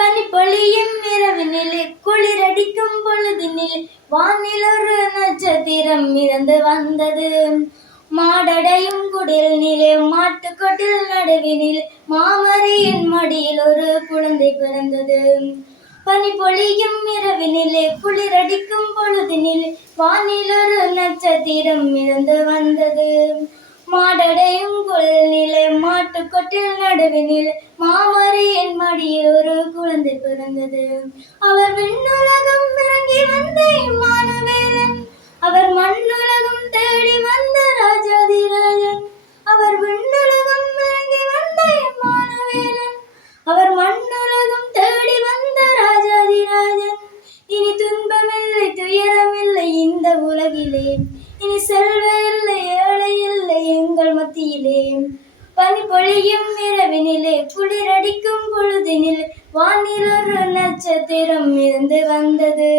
பனி பொழியும் இரவினிலே குளிரடிக்கும் பொழுதினில் வானில் ஒரு நட்சத்திரம் இறந்து வந்தது. மாடடையும் குடில் நிலே மாட்டுக்கொட்டில் நடுவினில் மாமரியின் மடியில் ஒரு குழந்தை பிறந்தது. பனி பொழியும் இரவினிலே குளிரடிக்கும் பொழுதினில் வானில் ஒரு நட்சத்திரம் இறந்து வந்தது. மாடடையும் குழலிலே கொட்டில் நடுவினில் மாமரி என் மடியில் ஒரு குழந்தை பிறந்தது. அவர் விண்ணுலகம் இறங்கி வந்த இம்மானவேலன். அவர் மண்ணுலகம் தேடி வந்த ராஜாதிராஜன் அவர் விண்ணுலகம் இறங்கி வந்த இம்மானவேலன். அவர் மண்ணுலகம் தேடி வந்த ராஜாதிராஜன் இனி துன்பமில்லை துயரமில்லை இந்த உலகிலே. இனி செல்வ இல்லை ஏழை இல்லை எங்கள் மத்தியிலே. பனி பொழியும் இரவினிலே குளிரடிக்கும் பொழுதினில் வானில் ஒரு நட்சத்திரம் இருந்து வந்தது.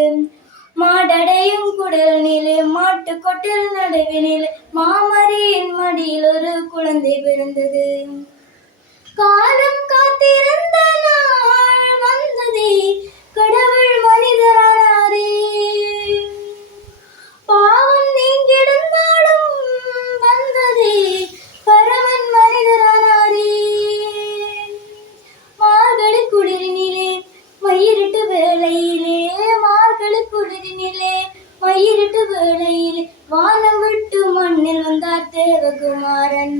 மாடடையும் குடல் நிலை மாட்டு கொட்டில் நடுவினில் மாமரியின் மடியில் ஒரு குழந்தை பிறந்தது. காலம் காத்திருந்த நாள் கடையில் வானம் விட்டு மண்ணில் வந்தார் தேவகுமாரன்.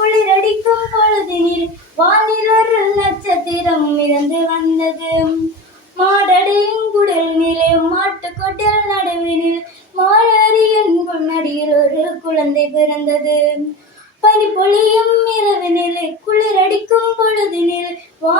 குளிரடிக்கும் பொழுதினில் வானில் ஒரு நட்சத்திரம் இறந்து வந்தது. மாடடியின் குடல் நிலை மாட்டுக்கொட்டில் நடுவினில் மாயறியின் பொன்னடியில் ஒரு குழந்தை பிறந்தது. பனி பொழியும் நிலை குளிரடிக்கும் பொழுதினில் வா